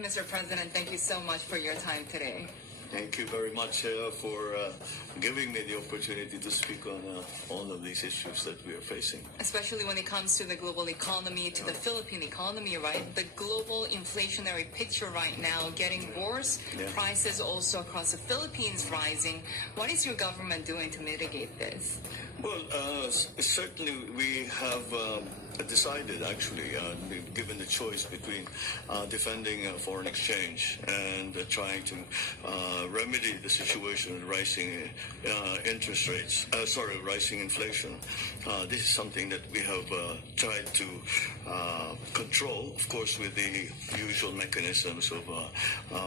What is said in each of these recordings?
Mr. President, thank you so much for your time today. Thank you very much for giving me the opportunity to speak on all of these issues that we are facing. Especially when it comes to the global economy, to the Philippine economy, right? The global inflationary picture right now getting worse. Yeah. Prices also across the Philippines rising. What is your government doing to mitigate this? Well, certainly we have decided, actually, given the choice between defending foreign exchange and trying to remedy the situation with rising interest rates, rising inflation. This is something that we have tried to control, of course, with the usual mechanisms of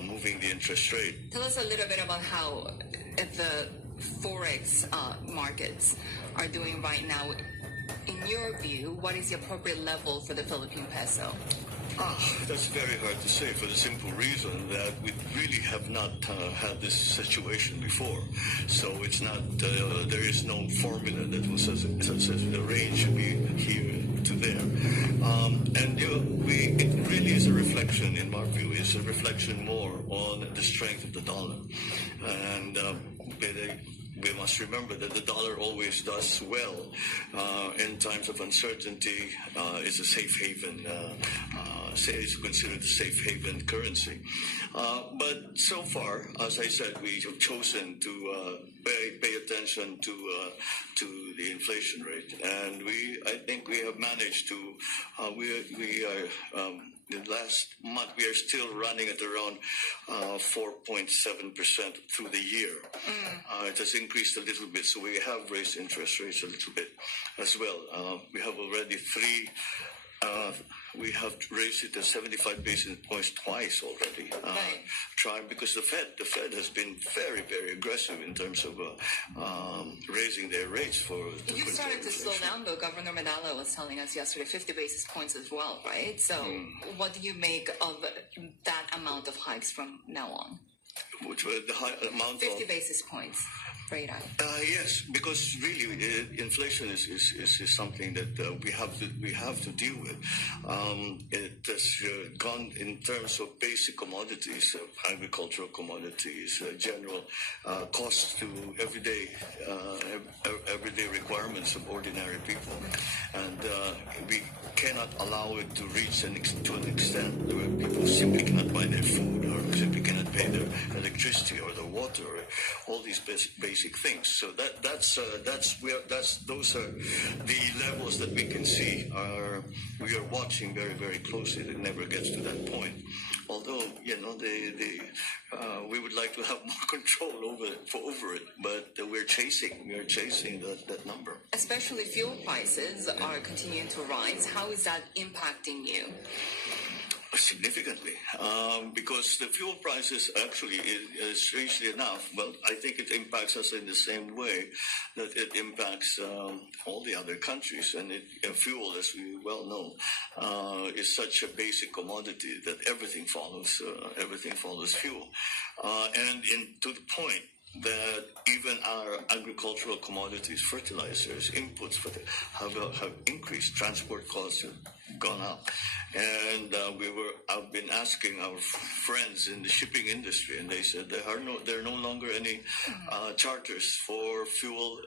moving the interest rate. Tell us a little bit about how the forex markets are doing right now. In your view, what is the appropriate level for the Philippine peso? That's very hard to say, for the simple reason that we really have not had this situation before. So it's not, there is no formula that says the range should be here to there. And it really is a reflection, in my view, is a reflection more on the strength of the dollar. And we must remember that the dollar always does well in times of uncertainty. It's a safe haven, is considered a safe haven currency. But so far, as I said, we have chosen to pay attention to the inflation rate, and I think we have managed to. We are. The last month, we are still running at around 4.7% through the year. It has increased a little bit, so we have raised interest rates a little bit as well. We have already we have raised it to 75 basis points twice already. Trying, because the Fed has been very, very aggressive in terms of raising their rates for. You started to slow down, though. Governor Manalo was telling us yesterday 50 basis points as well, right? So, what do you make of that amount of hikes from now on? Which was the high amount 50 of basis points. Yes, because really inflation is something that we have to deal with. It has gone in terms of basic commodities, agricultural commodities, general costs to everyday requirements of ordinary people, and we cannot allow it to reach to an extent where people simply cannot buy their food or simply cannot pay their electricity or their water, or all these basic things. So those are the levels that we can see. We are watching very, very closely. It never gets to that point. Although we would like to have more control over it, but we're chasing that number. Especially fuel prices are continuing to rise. How is that impacting you? Significantly, because the fuel prices actually, strangely enough, well, I think it impacts us in the same way that it impacts all the other countries. And fuel, as we well know, is such a basic commodity that everything follows fuel, and to the point that even our agricultural commodities, fertilizers, inputs have increased. Transport costs have gone up, and I've been asking our friends in the shipping industry, and they said there are no longer any charters for fuel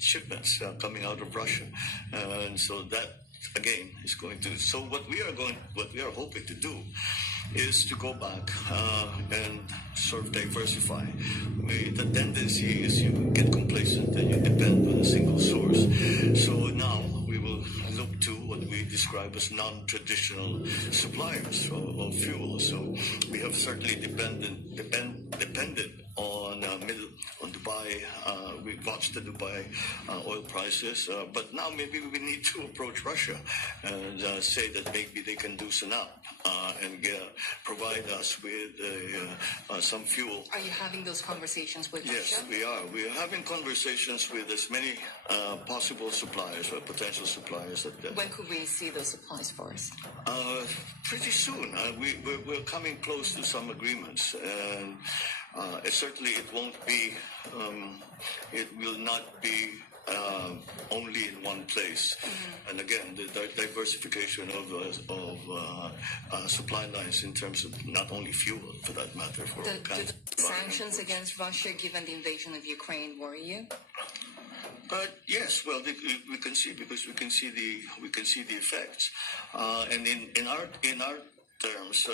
shipments coming out of Russia, and so that again is going to. So what we are hoping to do is to go back and sort of diversify. The tendency is you get complacent and you depend on a single source. So now we will look to what we describe as non-traditional suppliers of fuel. So we have certainly depended on Dubai. We watched the Dubai oil prices, but now maybe we need to approach Russia and say that maybe they can loosen up and provide us with some fuel. Are you having those conversations with Russia? Yes, we are. We are having conversations with as many possible suppliers or potential suppliers. When could we see those supplies for us? Pretty soon. We're coming close to some agreements, and certainly it won't be. It will not be only in one place. And again, the diversification of supply lines in terms of not only fuel, for that matter, for all kinds of sanctions against Russia, given the invasion of Ukraine, worry you? Yes, well, we can see, because we can see the effects, and in our terms,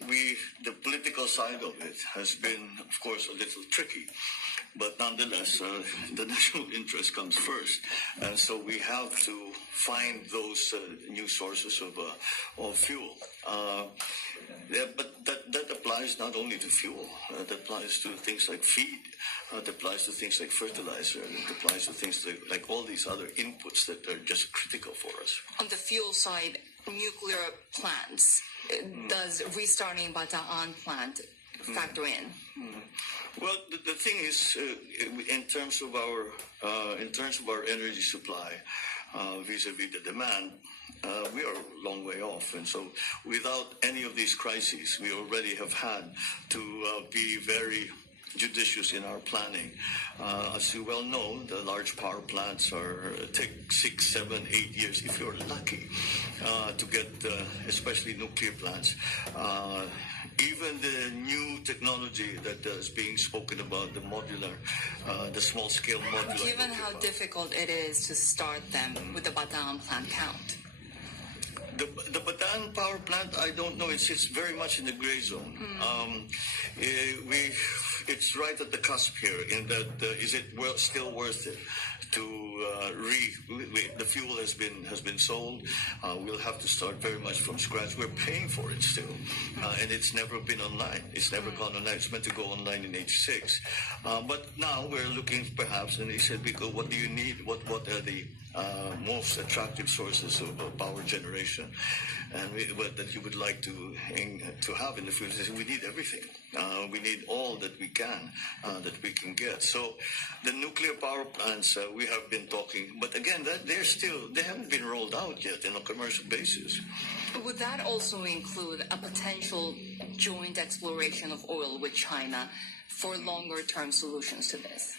the political side of it has been, of course, a little tricky. But nonetheless, the national interest comes first, and so we have to find those new sources of fuel. But that applies not only to fuel. That applies to things like feed. That applies to things like fertilizer. It applies to things like all these other inputs that are just critical for us. On the fuel side, nuclear plants. Does restarting Bataan plant factor in? Well, the thing is, in terms of our energy supply, vis-a-vis the demand, we are a long way off, and so without any of these crises, we already have had to be very judicious in our planning. As you well know, the large power plants take 6, 7, 8 years, if you're lucky, to get, especially nuclear plants. Even the new technology that is being spoken about, the modular, the small-scale modular. Given how difficult it is to start them with the Bataan plant count. The Bataan power plant, I don't know. It's very much in the gray zone. It's right at the cusp here. In that, is it still worth it to the fuel has been sold? We'll have to start very much from scratch. We're paying for it still, and it's never been online. It's never gone online. It's meant to go online in '86, but now we're looking perhaps. And he said, "Because what do you need? What are the most attractive sources of power generation, and that you would like to have in the future?" We need everything. We need all that we can get. So the nuclear power plants, we have been talking, but again, they haven't been rolled out yet on a commercial basis. Would that also include a potential joint exploration of oil with China for longer-term solutions to this?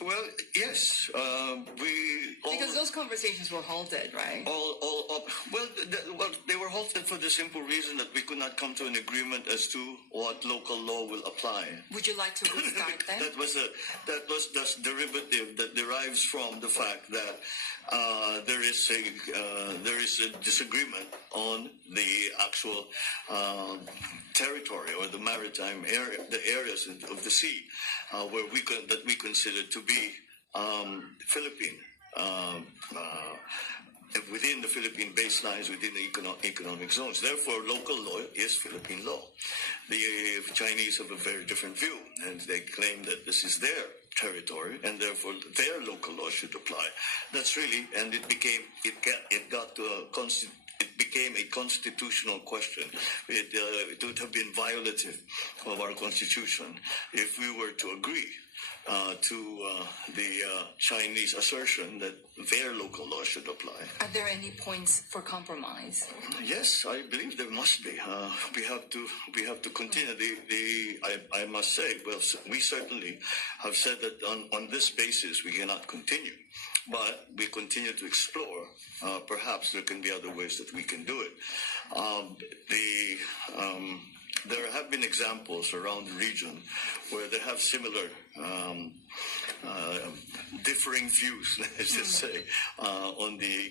Well, yes. Because those conversations were halted, right? Well, they were halted for the simple reason that we could not come to an agreement as to what local law will apply. Would you like to restart that? That's derivative that derives from the fact that there is a disagreement on the actual territory or the maritime area, the areas of the sea where that we consider to be Philippine, within the Philippine baselines, within the economic zones. Therefore, local law is Philippine law. The Chinese have a very different view, and they claim that this is their territory, and therefore their local law should apply. That's really, and it became a constitutional question. It would have been violative of our constitution if we were to agree to the Chinese assertion that their local law should apply. Are there any points for compromise? Yes, I believe there must be. We have to continue. I must say, well, we certainly have said that on this basis we cannot continue, but we continue to explore. Perhaps there can be other ways that we can do it. There have been examples around the region where they have similar differing views, let's just say, on the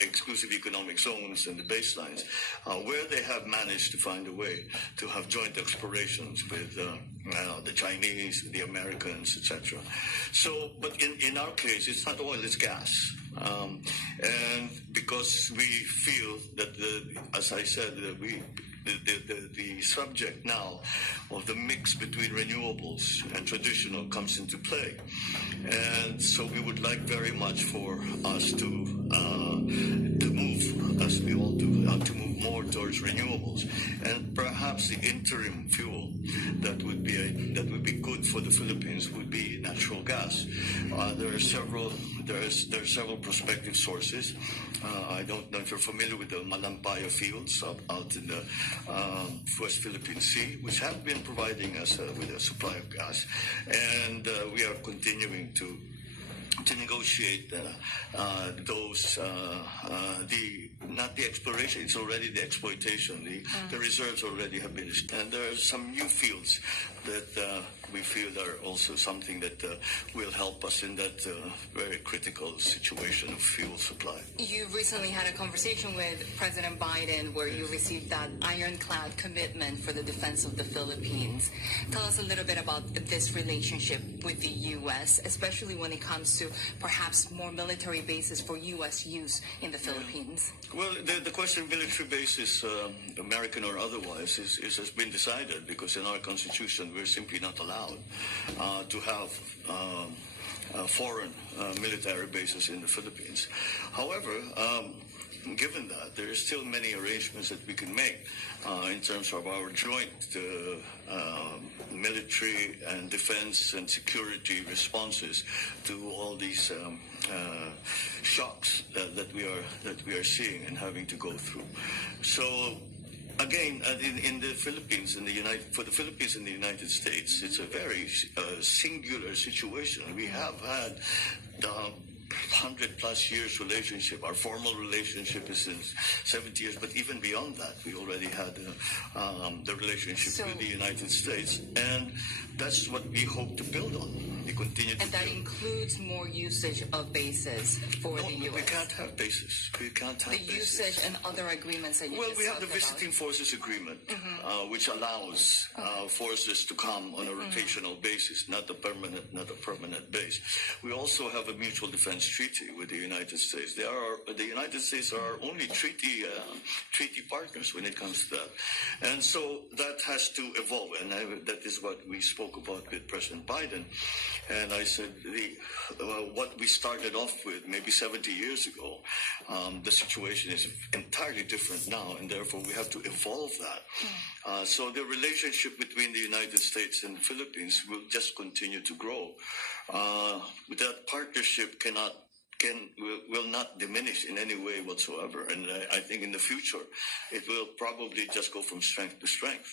exclusive economic zones and the baselines, where they have managed to find a way to have joint explorations with the Chinese, the Americans, etc. So, but in our case, it's not oil, it's gas. And because we feel that, as I said, the subject now of the mix between renewables and traditional comes into play, and so we would like very much for us to move, as we all do, to move more towards renewables, and perhaps the interim fuel that would be good for the Philippines would be natural gas. There are several prospective sources. I don't know if you're familiar with the Malampaya fields out in the West Philippine Sea, which have been providing us with a supply of gas, and we are continuing to to negotiate those not the exploration, it's already the exploitation. The reserves already have been, and there are some new fields that we feel are also something that will help us in that very critical situation of fuel supply. You recently had a conversation with President Biden where you received that ironclad commitment for the defense of the Philippines. Tell us a little bit about this relationship with the U.S., especially when it comes to perhaps more military bases for U.S. use in the Philippines. Well, the question of military bases, American or otherwise, has been decided because in our Constitution we're simply not allowed to have foreign military bases in the Philippines. However, given that, there are still many arrangements that we can make in terms of our joint military and defense and security responses to all these shocks that we are seeing and having to go through. So, again, in the Philippines, for the Philippines and the United States, it's a very singular situation. We have had 100+ years relationship. Our formal relationship is since 70 years, but even beyond that, we already had the relationship with the United States, and that's what we hope to build on. We continue to and that includes more usage of bases for the U.S. We can't have bases. We can't have the bases. usage and other agreements that you Well, just we have the talked about. Visiting Forces Agreement, which allows forces to come on a rotational basis, not a permanent base. We also have a mutual defense treaty with the United States. The United States are our only treaty partners when it comes to that, and so that has to evolve. And that is what we spoke about with President Biden. And I said, what we started off with maybe 70 years ago, the situation is entirely different now, and therefore we have to evolve that. So the relationship between the United States and the Philippines will just continue to grow. That partnership will not diminish in any way whatsoever. And I think in the future, it will probably just go from strength to strength.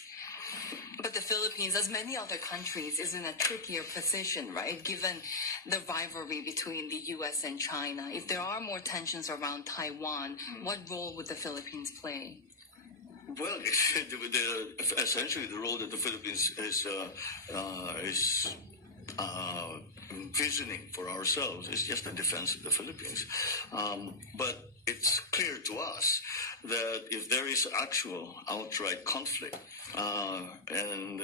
But the Philippines, as many other countries, is in a trickier position, right? Given the rivalry between the U.S. and China. If there are more tensions around Taiwan, what role would the Philippines play? Well, essentially the role that the Philippines is envisioning for ourselves is just the defense of the Philippines. But it's clear to us that if there is actual outright conflict and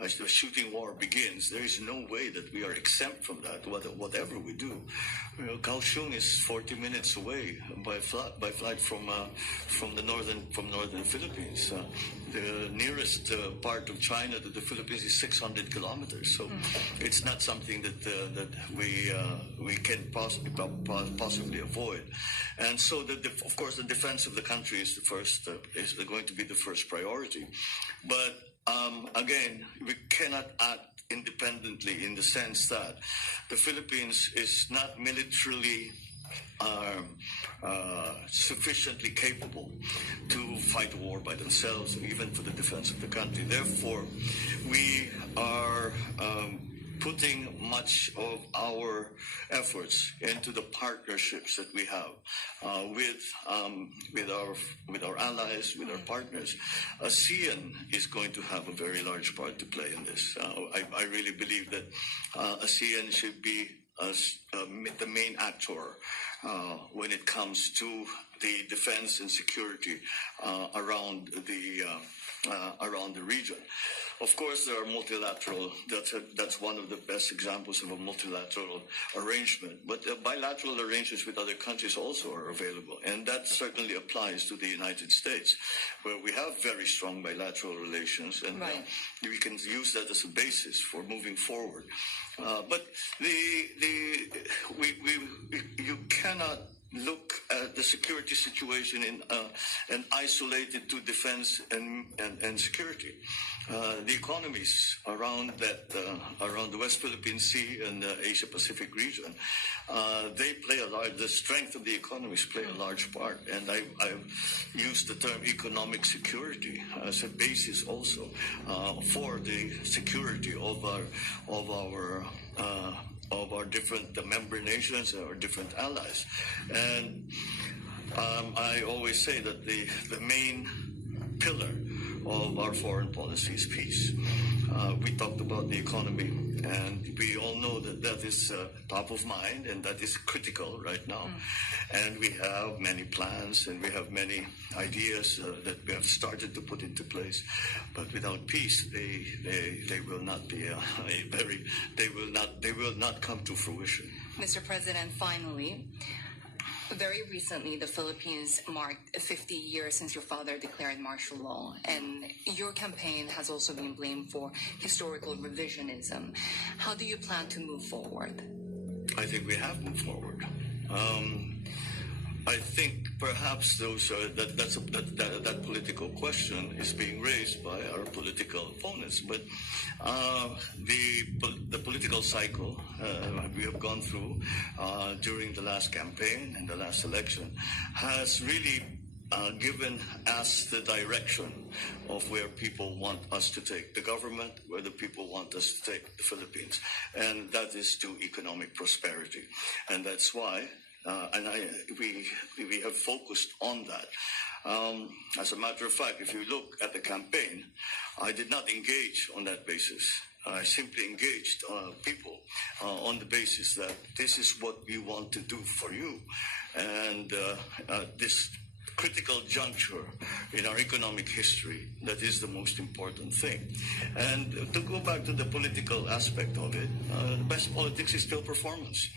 a shooting war begins, there is no way that we are exempt from that, whatever we do. Kaohsiung is 40 minutes away by flight from northern Philippines. The nearest part of China to the Philippines is 600 kilometers. So it's not something that we can possibly avoid. And so, of course, the defense of the country is going to be the first priority. But again, we cannot act independently in the sense that the Philippines is not militarily sufficiently capable to fight a war by themselves, even for the defense of the country. Therefore, we are putting much of our efforts into the partnerships that we have with our allies, with our partners. ASEAN is going to have a very large part to play in this. I really believe that ASEAN should be the main actor when it comes to the defense and security around the region. Of course, there are multilateral. That's one of the best examples of a multilateral arrangement. But bilateral arrangements with other countries also are available, and that certainly applies to the United States, where we have very strong bilateral relations, and we can use that as a basis for moving forward. But you cannot look at the security situation and isolate it to defense and security. The economies around the West Philippine Sea and the Asia Pacific region, the strength of the economies play a large part. And I've used the term economic security as a basis also for the security of our of our different member nations or different allies. And I always say that the main pillar of our foreign policy is peace. We talked about the economy, and we all know that that is top of mind, and that is critical right now. And we have many plans, and we have many ideas that we have started to put into place. But without peace, they will not be they will not come to fruition. Mr. President, finally, very recently, the Philippines marked 50 years since your father declared martial law, and your campaign has also been blamed for historical revisionism. How do you plan to move forward? I think we have moved forward. I think perhaps that political question is being raised by our political opponents, but the political cycle we have gone through during the last campaign and the last election has really given us the direction of where people want us to take the government, where the people want us to take the Philippines, and that is to economic prosperity. And that's why we have focused on that. As a matter of fact, if you look at the campaign, I did not engage on that basis. I simply engaged people on the basis that this is what we want to do for you. And this critical juncture in our economic history, that is the most important thing. And to go back to the political aspect of it, the best politics is still performance.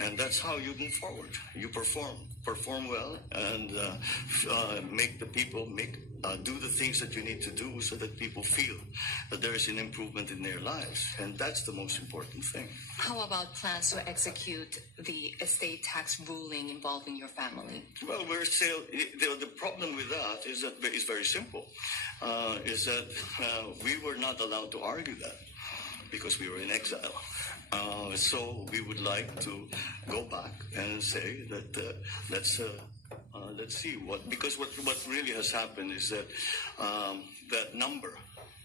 And that's how you move forward. You perform well, and make the people do the things that you need to do so that people feel that there is an improvement in their lives. And that's the most important thing. How about plans to execute the estate tax ruling involving your family? Well, we're still, the problem with that is that it's very simple, is that we were not allowed to argue that because we were in exile. So we would like to go back and say that let's see because what really has happened is that that number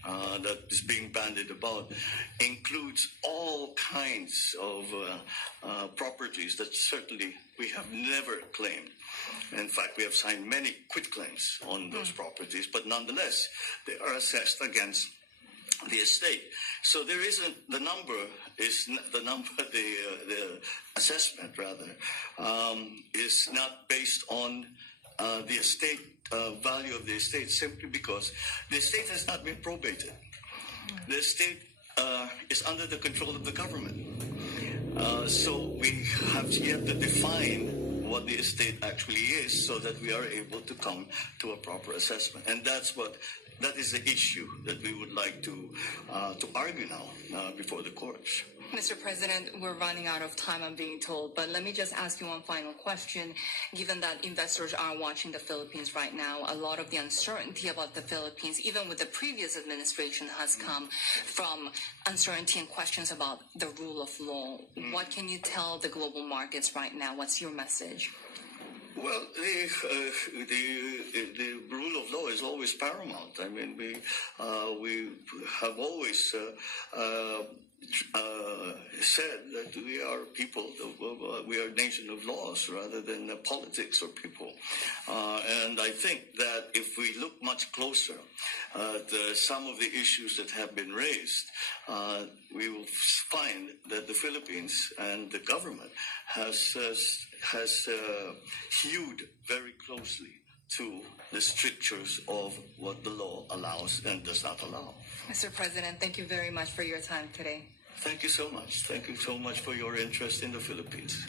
that is being bandied about includes all kinds of properties that certainly we have never claimed. In fact, we have signed many quitclaims on those properties, but nonetheless, they are assessed against the estate. So there isn't the assessment rather is not based on the estate value of the estate, simply because the estate has not been probated. The estate is under the control of the government. So we have yet to define what the estate actually is, so that we are able to come to a proper assessment. And that is the issue that we would like to argue now before the courts. Mr. President, we're running out of time, I'm being told, but let me just ask you one final question. Given that investors are watching the Philippines right now, a lot of the uncertainty about the Philippines, even with the previous administration, has come from uncertainty and questions about the rule of law. What can you tell the global markets right now? What's your message? Well, the rule of law is always paramount. I mean, we have always said that we are people, we are a nation of laws rather than politics or people. And I think that if we look much closer at some of the issues that have been raised, we will find that the Philippines and the government has hewed very closely to the strictures of what the law allows and does not allow. Mr. President, thank you very much for your time today. Thank you so much. Thank you so much for your interest in the Philippines.